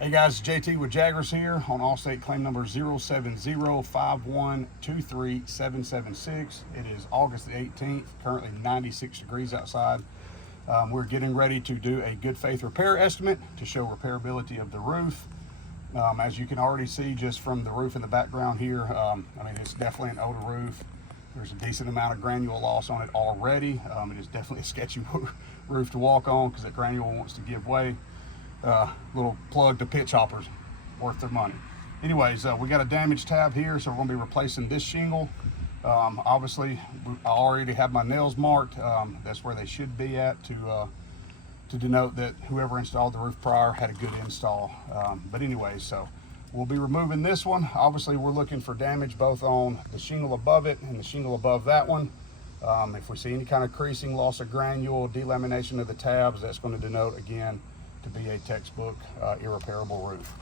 Hey guys, JT with Jaggers here on Allstate Claim number 07051237776. It is August the 18th, currently 96 degrees outside. We're getting ready to do a good faith repair estimate to show repairability of the roof. As you can already see just from the roof in the background here, it's definitely an older roof. There's a decent amount of granule loss on it already. It is definitely a sketchy roof to walk on because that granule wants to give way. Little plug to pitch hoppers, worth their money. Anyways, we got a damage tab here, so we're going to be replacing this shingle. Obviously, I already have my nails marked. That's where they should be at to denote that whoever installed the roof prior had a good install. But anyways, so we'll be removing this one. Obviously, we're looking for damage both on the shingle above it and the shingle above that one. If we see any kind of creasing, loss of granule, delamination of the tabs, that's going to denote again to be a textbook irreparable roof.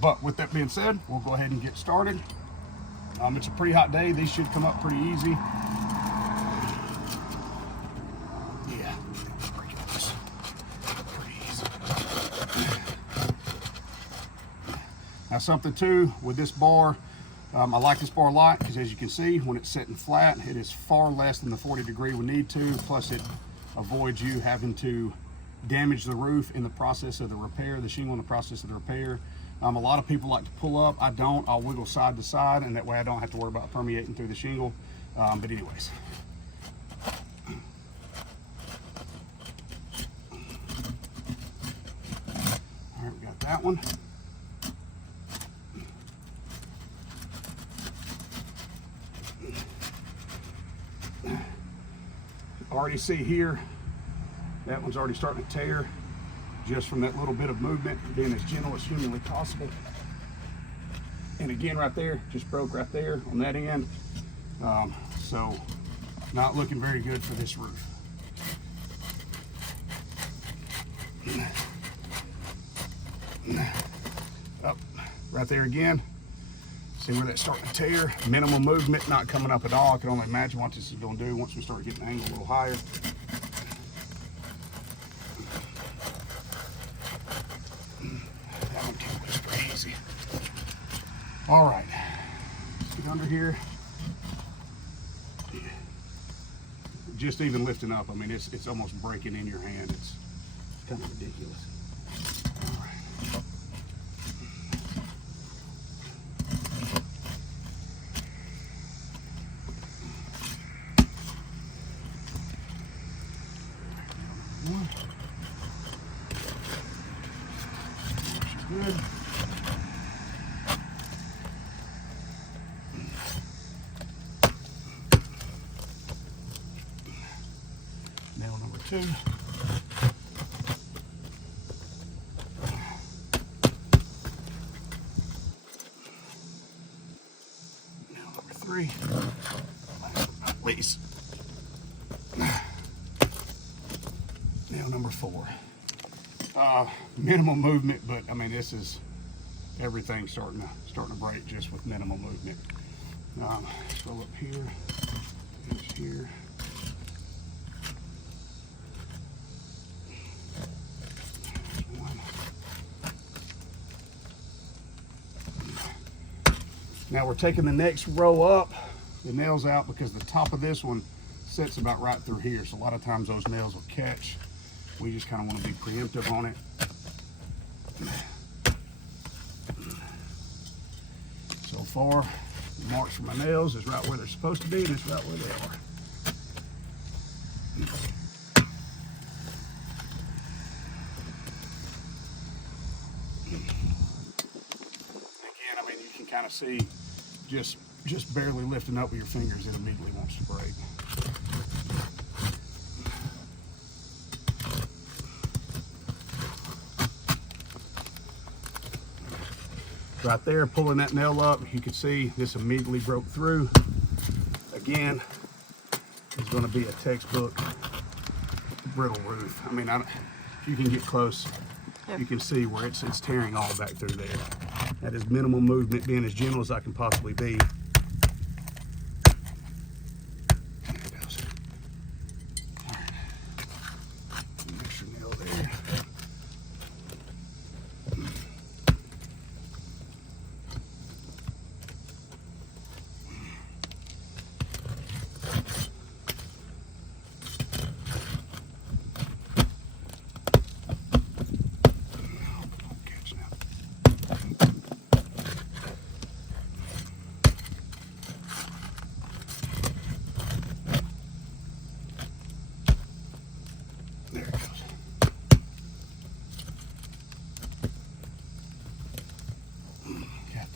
But with that being said, we'll go ahead and get started. It's a pretty hot day. These should come up pretty easy. Yeah, break this pretty easy. Now something too with this bar, I like this bar a lot because as you can see, when it's sitting flat, it is far less than the 40 degree we need to. Plus it avoids you having to damage the roof in the process of the repair, the shingle in the process of the repair. A lot of people like to pull up. I don't. I'll wiggle side to side, and that way I don't have to worry about permeating through the shingle. But anyways. All right, we got that one. Already see here, that one's already starting to tear just from that little bit of movement, being as gentle as humanly possible. And again, right there, just broke right there on that end. So not looking very good for this roof. Up, right there again. See where that's starting to tear. Minimal movement, not coming up at all. I can only imagine what this is going to do once we start getting the angle a little higher. That one came just crazy. All right, get under here. Just even lifting up, it's almost breaking in your hand. It's kind of ridiculous. All right. Good. Nail number 2. Nail number 3. At least. Nail number 4. Minimal movement, but this is everything starting to break just with minimal movement. Scroll up here, finish here. Now we're taking the next row up, the nails out, because the top of this one sits about right through here. So a lot of times those nails will catch. We just kind of want to be preemptive on it. So far, the marks for my nails is right where they're supposed to be, and it's right where they are. Again, you can kind of see just barely lifting up with your fingers, it immediately wants to break. Right there, pulling that nail up, you can see this immediately broke through. Again, it's going to be a textbook brittle roof. If you can get close, you can see where it's tearing all back through there. That is minimal movement, being as gentle as I can possibly be. There it goes. All right. Extra nail there.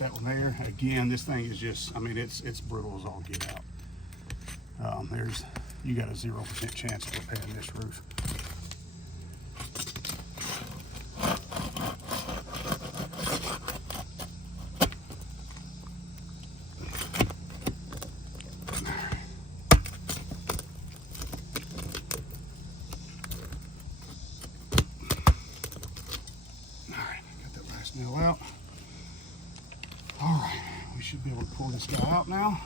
that one there. Again, this thing is just, I mean, it's brittle as all get out. You got a 0% chance of repairing this roof. Nail out. All right, we should be able to pull this guy out now.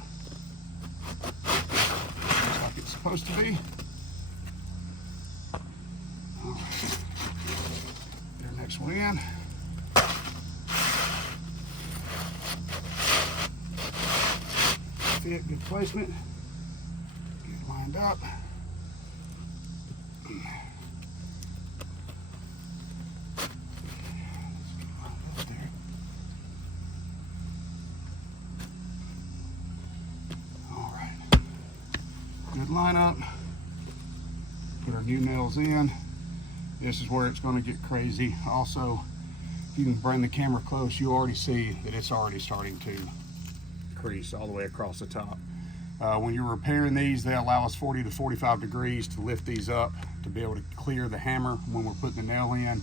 Looks like it's supposed to be. All right, get our next one in. Fit, good placement. Get it lined up. Good lineup. Put our new nails in. This is where it's going to get crazy. Also, if you can bring the camera close, you already see that it's already starting to crease all the way across the top. When you're repairing these, they allow us 40 to 45 degrees to lift these up to be able to clear the hammer. When we're putting the nail in,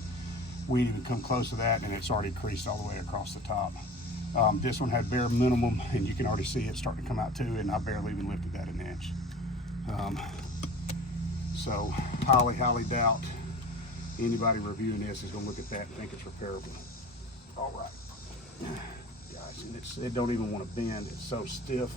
we didn't even come close to that, and it's already creased all the way across the top. This one had bare minimum, and you can already see it starting to come out too, and I barely even lifted that an inch. So highly doubt anybody reviewing this is going to look at that and think it's repairable. All right, guys, and it don't even want to bend. It's so stiff.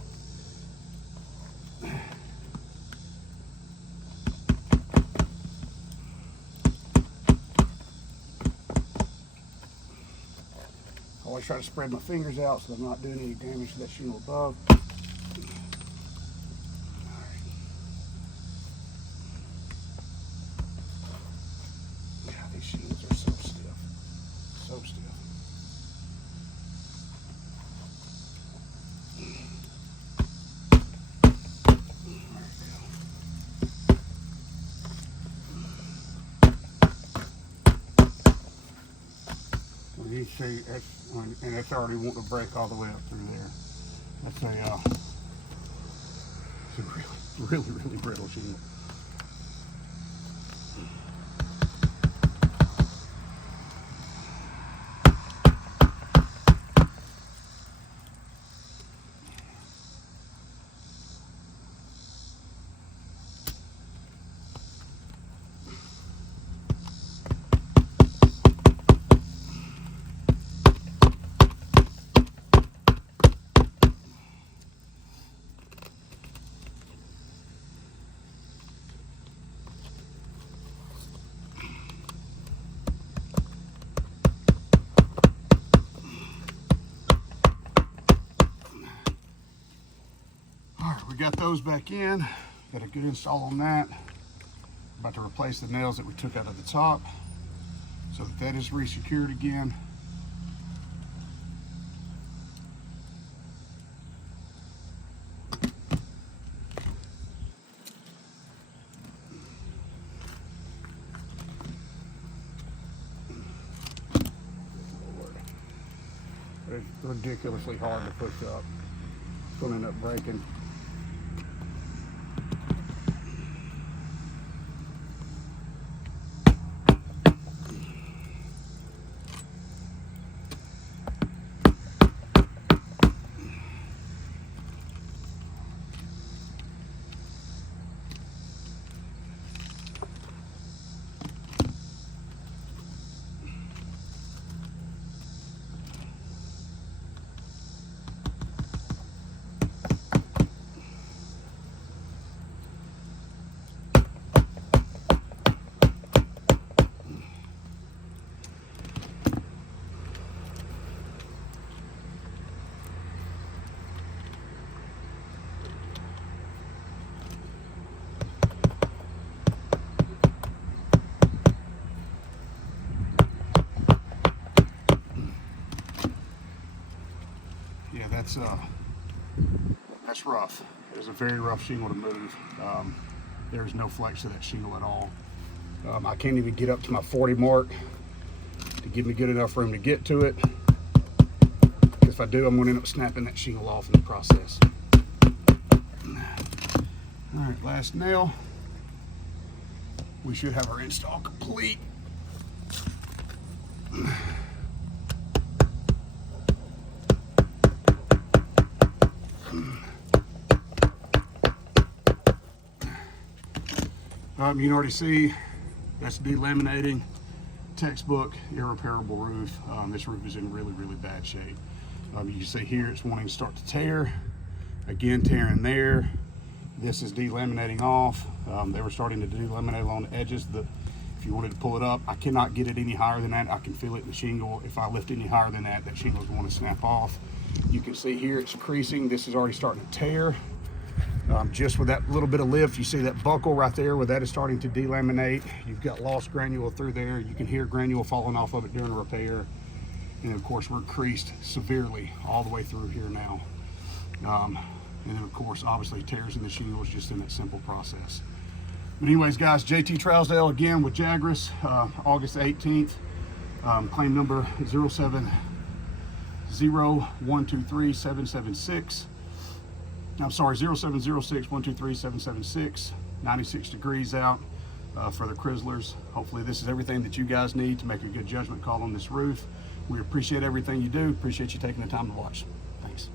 Always try to spread my fingers out so I'm not doing any damage to that shingle above. These shingles are so stiff, so stiff. Well, you see, and it's already wanting to break all the way up through there. That's a really brittle shingle. We got those back in, got a good install on that. About to replace the nails that we took out of the top so that is re-secured again. It's ridiculously hard to push up. It's going to end up breaking. Yeah, that's rough. It was a very rough shingle to move. There's no flex to that shingle at all. I can't even get up to my 40 mark to give me good enough room to get to it, because if I do, I'm going to end up snapping that shingle off in the process. All right, last nail. We should have our install complete. You can already see that's delaminating. Textbook irreparable roof. This roof is in really, really bad shape. You can see here it's wanting to start to tear. Again, tearing there. This is delaminating off. They were starting to delaminate along the edges. If you wanted to pull it up, I cannot get it any higher than that. I can feel it in the shingle. If I lift any higher than that, that shingle is going to snap off. You can see here it's creasing. This is already starting to tear. Just with that little bit of lift, you see that buckle right there where that is starting to delaminate. You've got lost granule through there. You can hear granule falling off of it during repair. And of course, we're creased severely all the way through here now. And then of course, obviously tears in the shingles just in that simple process. But anyways, guys, JT Trousdale again with Jagras, August 18th. Claim number 070123776. I'm sorry, 0706123776. 96 degrees out for the Chryslers. Hopefully this is everything that you guys need to make a good judgment call on this roof. We appreciate everything you do. Appreciate you taking the time to watch. Thanks.